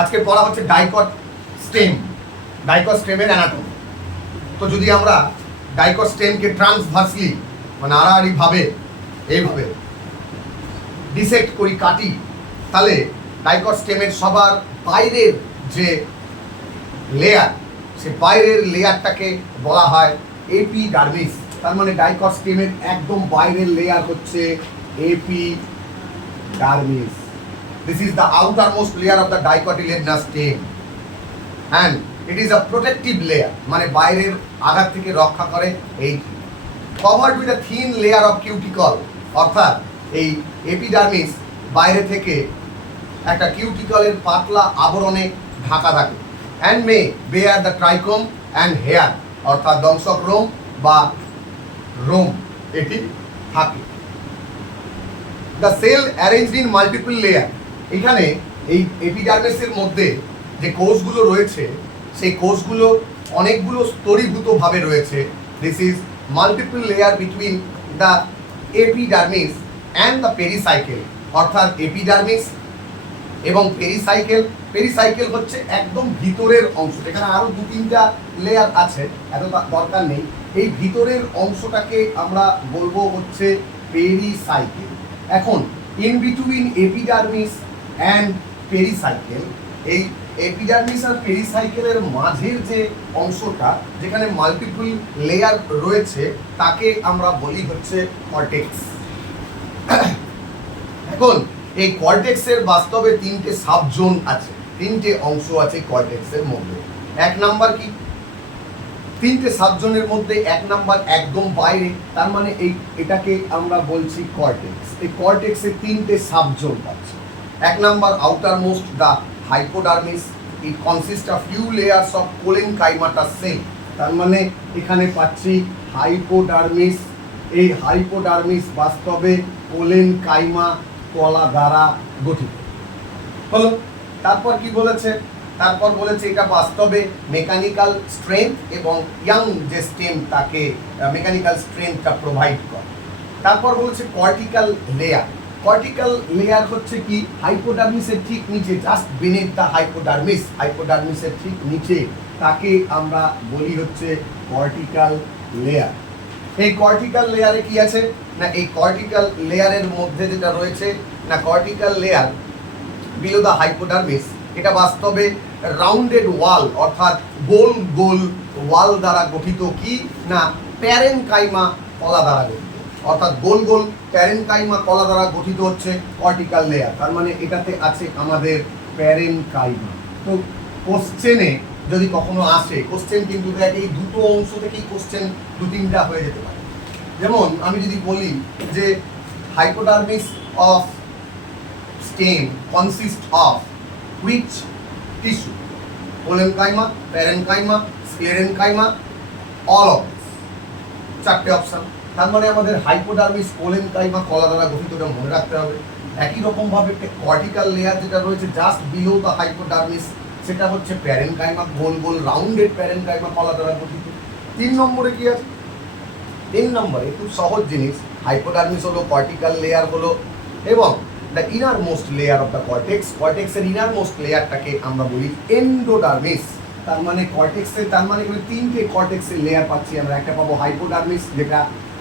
আজকে পড়া হচ্ছে ডাইকট স্টেম, ডাইকট স্টেমের অ্যানাটমি। তো যদি আমরা ডাইকট স্টেমকে ট্রান্সভার্সলি মানে আড়াআড়ি ভাবে এইভাবে ডিসেক্ট করি, কাটি, তাহলে ডাইকট স্টেমের সবার বাইরের যে লেয়ার, সে বাইরের লেয়ারটাকে বলা হয় এপিডার্মিস। তার মানে ডাইকট স্টেমের একদম বাইরের লেয়ার হচ্ছে epidermis. This is the outermost layer of the dicotyledonous stem and it is a protective layer, মানে বাইরের আঘাত থেকে রক্ষা করে। এই covered with a thin layer of cuticle, অর্থাৎ এই এপিডার্মিস বাইরে থেকে একটা কিউটিকলের পাতলা আবরণে ঢাকা থাকে। and may bear the trichome and hair, অর্থাৎ দংশক রোম বা রোম এটি থাকে। the cell arranged in multiple layer, এখানে এই এপিডার্মিসের মধ্যে যে কোষগুলো রয়েছে সেই কোষগুলো অনেকগুলো স্তরীভূতভাবে রয়েছে। This is multiple layer between the epidermis and the pericycle, অর্থাৎ এপিডার্মিস এবং পেরিসাইকেল। পেরিসাইকেল হচ্ছে একদম ভিতরের অংশ, এখানে আরও 2-3টা লেয়ার আছে, এত দরকার নেই। এই ভিতরের অংশটাকে আমরা বলবো হচ্ছে পেরিসাইকেল। এখন in between epidermis and pericycle, এই এপিডার্মিস আর পেরিসাইকেলের মাঝের যে অংশটা যেখানে মাল্টিপল লেয়ার রয়েছে তাকে আমরা বলি হচ্ছে কর্টেক্স। এখন এই কর্টেক্সের বাস্তবে 3টে সাবজোন আছে, 3টে অংশ আছে কর্টেক্সের মধ্যে। 1 নাম্বার কি, 3টে সাবজোনের মধ্যে 1 নাম্বার একদম বাইরে, তার মানে এটাকে আমরা বলছি কর্টেক্স। এই কর্টেক্সে 3টে সাবজোন আছে। 1 number outermost the hypodermis, it consist of few layers of collenchymatous cell. তার মানে এখানে পাচ্ছি হাইপোডার্মিস। এই হাইপোডার্মিস বাস্তবে কোলেনকাইমা কলা দ্বারা গঠিত হলো। তারপর কি বলেছে, তারপর বলেছে এটা বাস্তবে মেকানিক্যাল স্ট্রেংথ এবং ইয়াং যে স্টেম তাকে মেকানিক্যাল স্ট্রেংথটা প্রোভাইড করে। তারপর বলছে কর্টিক্যাল লেয়ার। কর্টিক্যাল লেয়ার হচ্ছে কি, হাইপোডার্মিসের ঠিক নিচে, জাস্ট বিনিথ দ্য হাইপোডার্মিস, হাইপোডার্মিসের ঠিক নিচে, তাকে আমরা বলি হচ্ছে কর্টিক্যাল লেয়ার। এই কর্টিক্যাল লেয়ারে কি আছে না, এই কর্টিক্যাল লেয়ারের মধ্যে যেটা রয়েছে না, cortical layer below the hypodermis, এটা বাস্তবে রাউন্ডেড ওয়াল অর্থাৎ গোল গোল ওয়াল দ্বারা গঠিত। কি না, প্যারেনকাইমা কলা দ্বারা গঠিত, অর্থাৎ গোল গোল প্যারেনকাইমা কলা দ্বারা গঠিত হচ্ছে কর্টিক্যাল লেয়ার। তার মানে এটাতে আছে আমাদের প্যারেনকাইমা। তো কোশ্চেনে যদি কখনো আসে, কোশ্চেন কিন্তু দেখ এই দুটো অংশ থেকেই কোশ্চেন 2-3টা হয়ে যেতে পারে। যেমন আমি যদি বলি যে hypodermis of stem consist of which tissue, collenchyma, parenchyma, sclerenchyma, all of this, 4টে অপশন। তার মানে আমাদের হাইপোডার্মিস কোলেনকাইমা কলা দ্বারা গঠিত, এটা মনে রাখতে হবে। একই রকমভাবে কর্টিক্যাল লেয়ার যেটা রয়েছে জাস্ট বিলো দ্য হাইপোডার্মিস, সেটা হচ্ছে প্যারেনকাইমা, গোল গোল রাউন্ডেড প্যারেনকাইমা কলা দ্বারা গঠিত। 3 নম্বরে কি আছে, 3 নম্বরে খুব সহজ জিনিস, হাইপোডার্মিস হলো, কর্টিক্যাল লেয়ার হলো, এবং the innermost layer of the cortex, কর্টেক্সের ইনার মোস্ট লেয়ারটাকে আমরা বলি এন্ডোডার্মিস। তার মানে কর্টেক্সের, তার মানে এখানে 3টে কর্টেক্সের লেয়ার পাচ্ছি আমরা। একটা পাবো হাইপোডার্মিস যেটা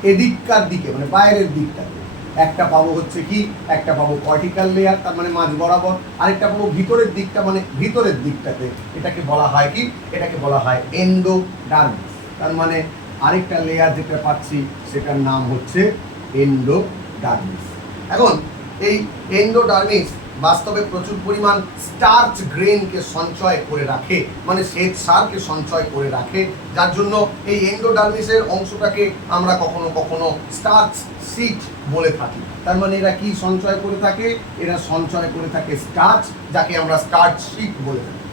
এদিককার দিকে মানে বাইরের দিকটাতে, একটা পাবো হচ্ছে কি, একটা পাবো কর্টিক্যাল লেয়ার তার মানে মাঝ বরাবর, আরেকটা পাবো ভিতরের দিকটা মানে ভিতরের দিকটাতে, এটাকে বলা হয় কি, এটাকে বলা হয় এন্ডোডার্মিস। তার মানে আরেকটা লেয়ার যেটা পাচ্ছি সেটার নাম হচ্ছে এন্ডোডার্মিস। এখন এই এন্ডোডার্মিস বাস্তবে প্রচুর পরিমাণ স্টার্চ গ্রেনকে সঞ্চয় করে রাখে, মানে শ্বেত সারকে সঞ্চয় করে রাখে, যার জন্য এই এন্ডোডার্মিসের অংশটাকে আমরা কখনো কখনো স্টার্চ সিট বলে থাকি। তার মানে এরা কি সঞ্চয় করে থাকে, এরা সঞ্চয় করে থাকে স্টার্চ, যাকে আমরা স্টার্চ সিট বলে থাকি।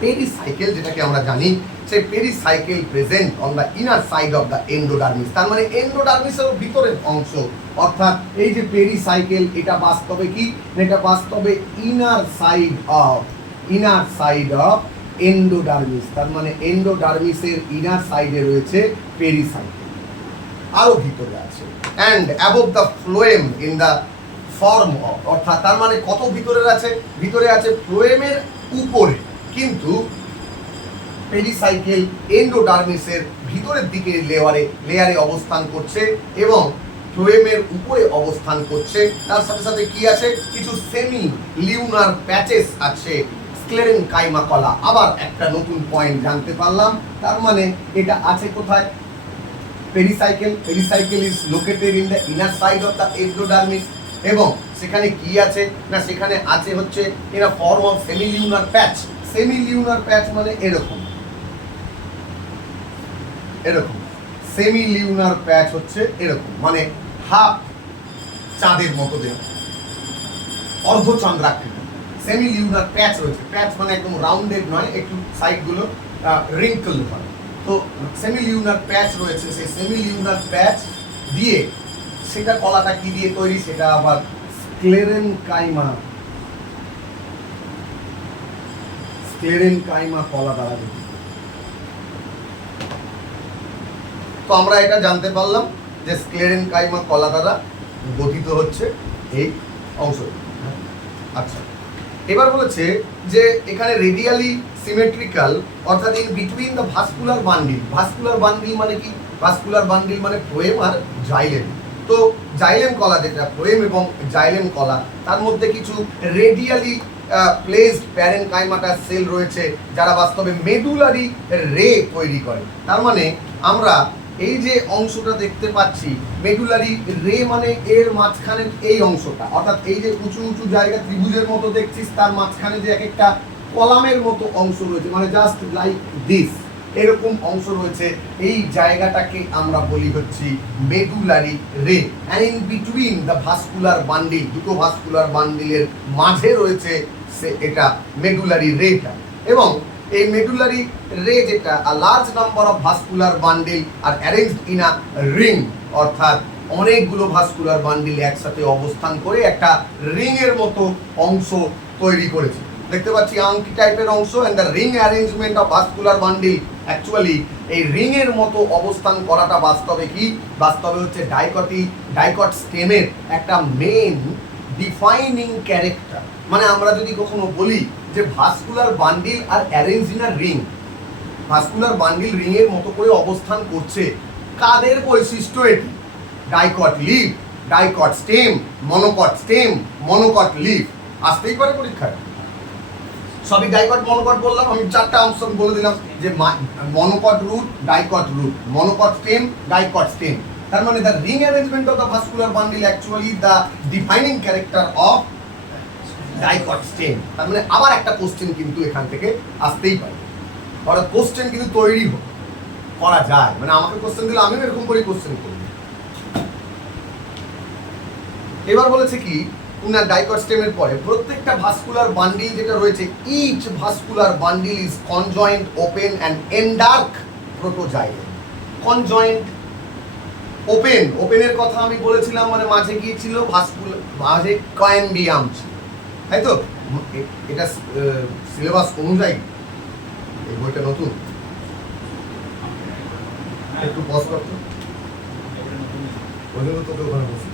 পেরিসাইকেল যেটাকে আমরা জানি, সেই pericycle present on the inner side of the endodermis. তার মানে এন্ডোডার্মিসের ভিতরের অংশ, অর্থাৎ এই যে পেরিসাইকেল, এটা বাস্তবে কি, এটা বাস্তবে ইনার সাইড অফ এন্ডোডার্মিস। তার মানে এন্ডোডার্মিসের ইনার সাইডে রয়েছে পেরিসাইকেল, আরো ভিতরে আছে। And above the phloem in the form of, অর্থাৎ তার মানে কত ভিতরে আছে, ভিতরে আছে ফ্লোয়েমের উপরে, কিন্তু পেরিসাইকেল এন্ডোডার্মিসের ভিতরের দিকে লেয়ারে অবস্থান করছে এবং ফ্লোয়েমের উপরে অবস্থান করছে। তার সাথে সাথে কি আছে, কিছু সেমি লিউনার প্যাচেস আছে স্ক্লেরেনকাইমা কলা। আবার একটা নতুন পয়েন্ট জানতে পারলাম, তার মানে এটা আছে কোথায়, pericycle is located in the inner side of the endodermis, এবং সেখানে কি আছে না, সেখানে আছে হচ্ছে in a form of semilunar patch. Semilunar patch মানে এরকম সেমি লিউনার প্যাচ হচ্ছে এরকম, মানে হাফ চাঁদের মতো দেহ, অর্ধচন্দ্রাকৃতি সেমি লিউনার প্যাচ রয়েছে। প্যাচ মানে একদম রাউন্ডেড নয়, একটু সাইডগুলো রিঙ্কল হয়। তো সেমি লিউনার প্যাচ রয়েছে, সেই সেমি লিউনার প্যাচ দিয়ে সেটা কলাটা কি দিয়ে তৈরি, সেটা আবার স্ক্লেরেনকাইমা কলা দ্বারা গঠিত। তো আমরা এটা জানতে পারলাম যে স্ক্লেরেনকাইমা কলা দ্বারা গঠিত হচ্ছে এই অংশ। আচ্ছা, এবার বলেছে যে এখানে রেডিয়ালি সিমেট্রিক্যাল, অর্থাৎ in between the vascular bundle. Vascular bundle মানে কি, ভাস্কুলার বান্ডিল মানে ফ্লোয়েম আর জাইলেম। তো জাইলেম কলা যেটা, ফ্লোয়েম এবং জাইলেম কলা, তার মধ্যে কিছু রেডিয়ালি প্লেসড প্যারেনকাইমাটাস সেল রয়েছে যারা বাস্তবে মেডুলারি রে তৈরি করে। তার মানে আমরা এই যে অংশটা দেখতে পাচ্ছি মেডুলারি রে, মানে এর মাঝখানে এই অংশটা, অর্থাৎ এই যে উঁচু উঁচু জায়গা ত্রিভুজের মতো দেখছিস, তার মাঝখানে যে এক একটা কলামের মতো অংশ রয়েছে, মানে জাস্ট লাইক দিস, এরকম অংশ রয়েছে, এই জায়গাটাকে আমরা বলি হচ্ছে মেডুলারি রে। And in between the vascular bundle, দুটো ভাস্কুলার বান্ডিলের মাঝে রয়েছে এটা মেডুলারি রেটা। এবং এই মেডুলারি রে যেটা, a large number of vascular bundle are arranged in a ring, অর্থাৎ অনেকগুলো ভাস্কুলার বান্ডিল একসাথে অবস্থান করে একটা রিং এর মতো অংশ তৈরি করেছে। দেখতে পাচ্ছি আংটি টাইপের অংশ, and the ring arrangement of vascular bundle. Actually এই রিং এর মতো অবস্থান করাটা বাস্তবে কি, বাস্তবে হচ্ছে ডাইকট স্টেমের একটা মেন ডিফাইনিং ক্যারেক্টার। মানে আমরা যদি কখনো বলি যে vascular bundle are arrange in a ring, vascular bundle ring এর মতো করে অবস্থান করছে, কাদের বৈশিষ্ট্য এটি, dicot leaf, dicot stem, monocot leaf. আসতেই পারে পরীক্ষায়, সবই ডাইকট মনোকট বললাম, আমি চারটা অপশন বলে দিলাম যে monocot root, monocot stem, dicot stem. তার মানে the ring arrangement of the vascular bundle actually the defining character of dicot stem. তার মানে আবার একটা কোশ্চেন কিন্তু এখান থেকে আসতেই পারে, অর্থাৎ কোশ্চেন কিন্তু তৈরি করা যায়, মানে আমাকে কোশ্চেন দিলে আমিও এরকম করে কোশ্চেন করি। এবার বলেছে কি না, ডাইকট স্টেমের পরে প্রত্যেকটা ভাস্কুলার বান্ডিল যেটা রয়েছে, each vascular bundle is conjoint, open and endarch protoxylem. Conjoint, ওপেনের কথা আমি বলেছিলাম, মানে মাঝে গিয়েছিল ভাস্কুলার, মাঝে কয়েম্বিয়াম ছিল, তাই তো? এটা সিলেবাস অনুযায়ী এই বইটা নতুন, একটু পজ করতো, ওই জন্য তোকে ওখানে বসে